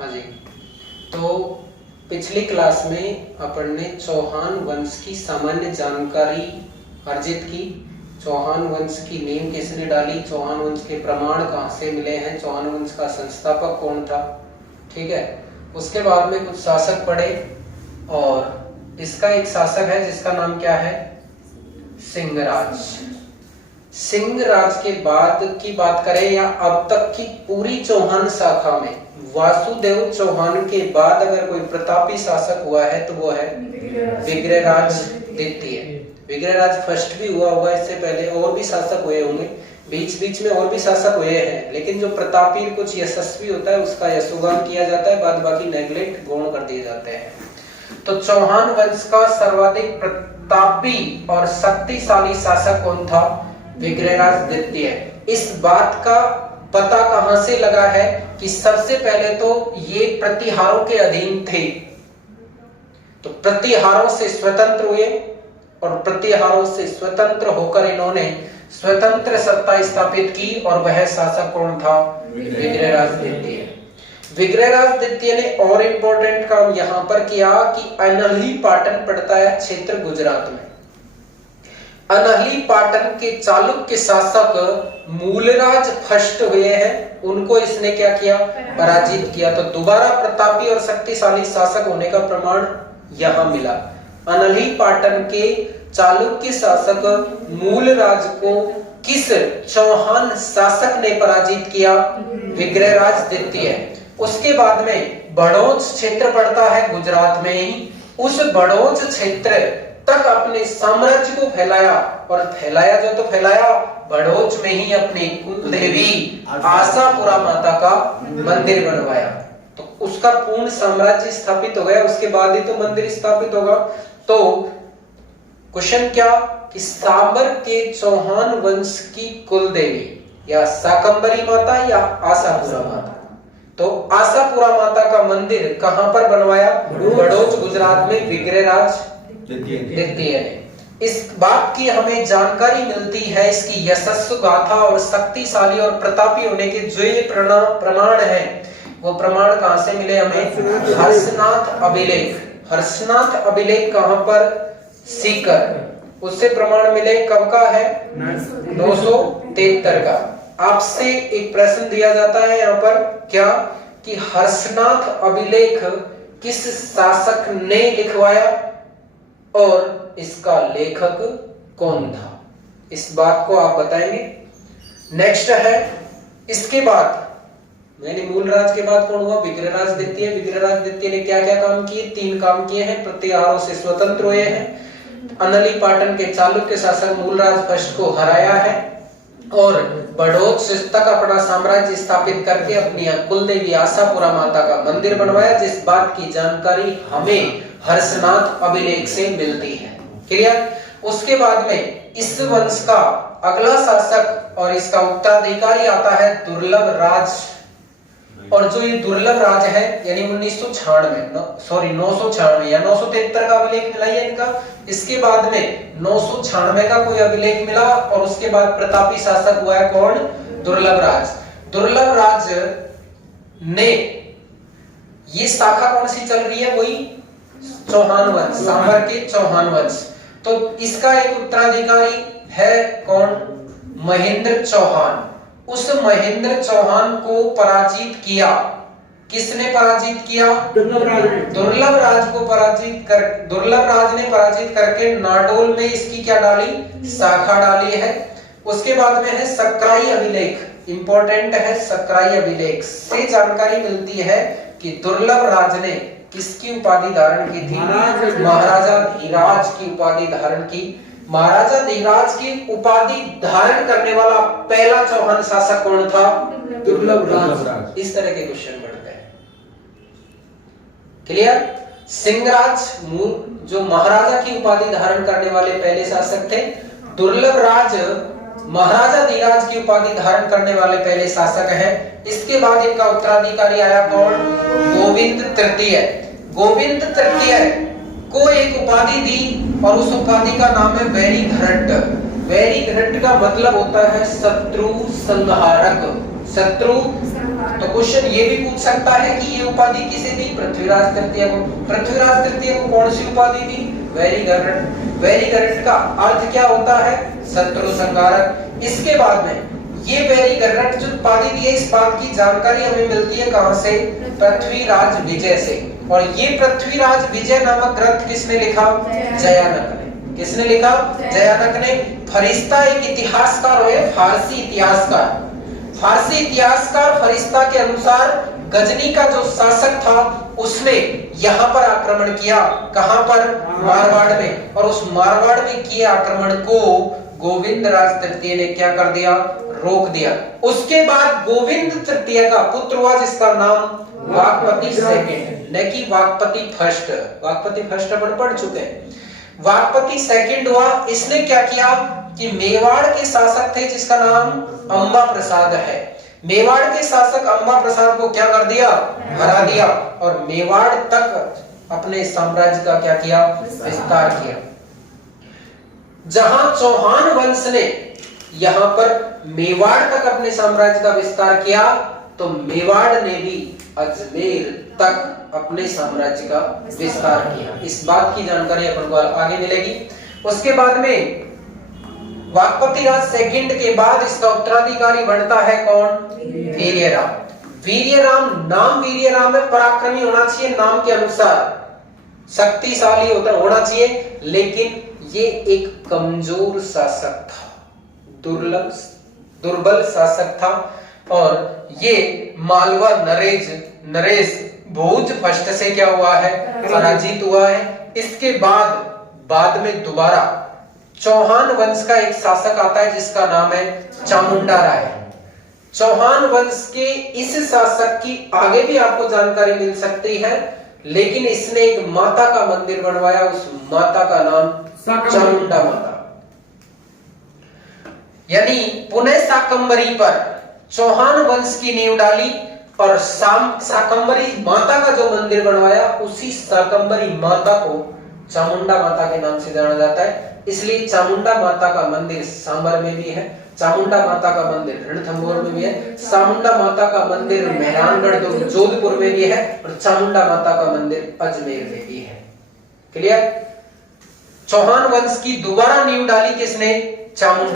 हाँ जी। तो पिछली क्लास में अपन ने चौहान वंश की सामान्य जानकारी अर्जित की। चौहान वंश की नींव किसने डाली, चौहान वंश के प्रमाण कहाँ से मिले हैं, चौहान वंश का संस्थापक कौन था, ठीक है। उसके बाद में कुछ शासक पढ़े और इसका एक शासक है जिसका नाम क्या है, सिंहराज। सिंहराज के बाद की बात करें या अब तक की पूरी चौहान शाखा में वासुदेव चौहान के बाद अगर कोई प्रतापी शासक हुआ है तो वो है विग्रहराज द्वितीय। विग्रहराज फर्स्ट भी हुआ होगा, इससे पहले और भी शासक हुए होंगे, बीच बीच में और भी शासक हुए हैं, लेकिन जो प्रतापी कुछ यशस्वी होता है उसका यशोगान किया जाता है, बाद बाकी नेग्लेक्ट गौण कर दिए जाते हैं। तो चौहान वंश का सर्वाधिक प्रतापी और शक्तिशाली शासक कौन था, विग्रहराज द्वितीय। इस बात का पता कहां से लगा है कि सबसे पहले तो ये प्रतिहारों के अधीन थे, तो प्रतिहारों से स्वतंत्र हुए और प्रतिहारों से स्वतंत्र होकर इन्होंने स्वतंत्र सत्ता स्थापित की और वह शासक कौन था, विग्रहराज द्वितीय। विग्रहराज द्वितीय ने और इंपॉर्टेंट काम यहां पर किया कि अनहली पाटन पड़ता है क्षेत्र गुजरात में। अनहली पाटन के चालुक्य शासक मूलराज फर्स्ट हुए हैं, उनको इसने क्या किया, पराजित किया। तो दोबारा प्रतापी और शक्तिशाली शासक होने का प्रमाण यहां मिला। अनहली पाटन के चालुक्य शासक मूलराज को किस चौहान शासक ने पराजित किया, विग्रहराज द्वितीय। उसके बाद में बड़ौच क्षेत्र पड़ता है गुजरात में ही, उस बड़ौच क्षेत्र तक अपने साम्राज्य को फैलाया और फैलाया जो तो फैलाया, बड़ौच में ही अपनी कुल देवी आशापुरा माता का मंदिर बनवाया। तो उसका पूर्ण साम्राज्य स्थापित हो गया, उसके बाद ही तो मंदिर स्थापित होगा। तो क्वेश्चन क्या कि साबर के चौहान वंश की कुल देवी या शाकंभरी माता या आशापुरा माता, तो आशापुरा माता का मंदिर कहां पर बनवाया, बड़ौच गुजरात में विग्रहराज द्वितीय ने। इस बात की हमें जानकारी मिलती है, इसकी यशस्व गाथा और शक्तिशाली और प्रतापी होने के जो ये प्रमाण है, वो प्रमाण कहां से मिले हमें, हर्षनाथ अभिलेख। हर्षनाथ अभिलेख कहां पर, सीकर, उससे प्रमाण मिले। कब का है, 973 का। आपसे एक प्रश्न दिया जाता है यहाँ पर क्या कि हर्षनाथ अभिलेख किस शासक ने लिखवाया और इसका लेखक कौन था, इस बात को आप बताएंगे। नेक्स्ट है, इसके बाद मैंने मूलराज के बाद कौन हुआ, विग्रहराज द्वितीय। विग्रहराज द्वितीय ने क्या क्या काम किए, 3 काम किए हैं। प्रतिहारों से स्वतंत्र हुए हैं, अनहली पाटन के चालुक्य शासक मूलराज फर्स्ट को हराया है और बड़ौच तक अपना साम्राज्य स्थापित करके अपनी कुलदेवी आशापुरा माता का मंदिर बनवाया, जिस बात की जानकारी हमें हर्षनाथ अभिलेख से मिलती है। क्लियर। उसके बाद में इस वंश का अगला शासक और इसका उत्तराधिकारी आता है दुर्लभ राज। और जो ये दुर्लभ राज है यानी 996 या 973 का अभिलेख मिला है इनका। इसके बाद में 996 का कोई अभिलेख मिला और उसके बाद प्रतापी शासक हुआ है कौन, दुर्लभ राज। दुर्लभ राज ने, ये शाखा कौन सी चल रही है, वही चौहान वंश, सांबर के चौहान वंश। तो इसका एक उत्तराधिकारी है कौन, महेंद्र चौहान। उस महेंद्र चौहान को पराजित किया, किसने पराजित किया, दुर्लभ राज को दुर्लभ राज ने पराजित करके नाडोल में इसकी क्या डाली, शाखा डाली है। उसके बाद में है सक्राई अभिलेख, इंपॉर्टेंट है। सक्राई अभिलेख से जानकारी मिलती है कि दुर्लभ राज ने किसकी उपाधि धारण की थी, महाराजा धीराज की उपाधि धारण की। महाराजा धीराज की उपाधि धारण करने वाला पहला चौहान शासक कौन था, दुर्लभ राज। इस तरह के क्वेश्चन बढ़ते हैं। क्लियर। सिंहराज जो महाराजा की उपाधि धारण करने वाले पहले शासक थे, दुर्लभ राज महाराजा धीराज की उपाधि धारण करने वाले पहले शासक हैं। इसके बाद इनका उत्तराधिकारी आया कौन, गोविंद तृतीय। गोविंद तृतीय को एक उपाधि दी और उस उपाधि का नाम है वैरीघरट। वैरीघरट का मतलब होता है शत्रु संहारक। शत्रु तो क्वेश्चन ये भी पूछ सकता है कि ये उपाधि किसे दी? पृथ्वीराज तृतीय को। पृथ्वीराज तृतीय को कौन सी उपाधि दी? वेरीगरेट। वेरीगरेट का अर्थ क्या होता है? शत्रु संहारक। इसके बाद में ये वेरीगरेट जो उपाधि दी है, इस बात की जानकारी हमें मिलती है कहां से? पृथ्वीराज विजय से। और ये पृथ्वीराज विजय नामक ग्रंथ किसने लिखा? जयानक ने। किसने लिखा? जयानक ने। फरिश्ता एक इतिहासकार है, फारसी इतिहासकार। फारसी इतिहासकार फरिश्ता के अनुसार गजनी का जो शासक था उसने यहाँ पर आक्रमण किया। कहां पर? मारवाड़ में। और उस मारवाड़ में किए आक्रमण को गोविंदराज तृतीय ने क्या कर दिया? रोक दिया। उसके बाद गोविंद तृतीय का पुत्र हुआ जिसका नाम वाकपति सेकंड, न कि वाकपति फर्स्ट। वाकपति फर्स्ट अपन पढ़ चुके हैं। वाकपति सेकंड हुआ। इसने क्या किया कि मेवाड़ के शासक थे जिसका नाम अंबा प्रसाद है। मेवाड़ के शासक अंबा प्रसाद को क्या कर दिया? हरा दिया। और मेवाड़ तक अपने साम्राज्य का क्या किया? विस्तार किया। जहां चौहान वंश ने यहां पर मेवाड़ तक अपने साम्राज्य का विस्तार किया, तो मेवाड़ ने भी अजमेर तक अपने साम्राज्य का विस्तार किया। इस बात की जानकारी अपन को आगे मिलेगी। उसके बाद में वाकपति राज सेकंड के बाद इसका उत्तराधिकारी बनता है कौन? वीर्यराम। वीर्यराम, नाम वीर्यराम है, पराक्रमी होना चाहिए नाम के अनुसार, शक्तिशाली होना चाहिए, लेकिन ये एक कमजोर शासक था, दुर्बल शासक था। और ये मालवा नरेश भोज फर्स्ट से क्या हुआ है? पराजित हुआ है। इसके बाद में दोबारा चौहान वंश का एक शासक आता है जिसका नाम है चामुंडा राय। चौहान वंश के इस शासक की आगे भी आपको जानकारी मिल सकती है, लेकिन इसने एक माता का मंदिर बनवाया, उस माता का नाम चामुंडा माता। यानी पुनः शाकंभरी पर चौहान वंश की नींव डाली और शाकंभरी माता का जो मंदिर बनवाया, उसी शाकंभरी माता को चामुंडा माता के नाम से जाना जाता है। इसलिए चामुंडा माता का मंदिर सांबर में भी है, चामुंडा माता का मंदिर रणथंभौर में भी है, चामुंडा माता का मंदिर मेहरानगढ़ जोधपुर में भी है, और चामुंडा माता का मंदिर अजमेर में भी है। क्लियर? चौहान वंश की दोबारा नींव डाली किसने? चामुंडा।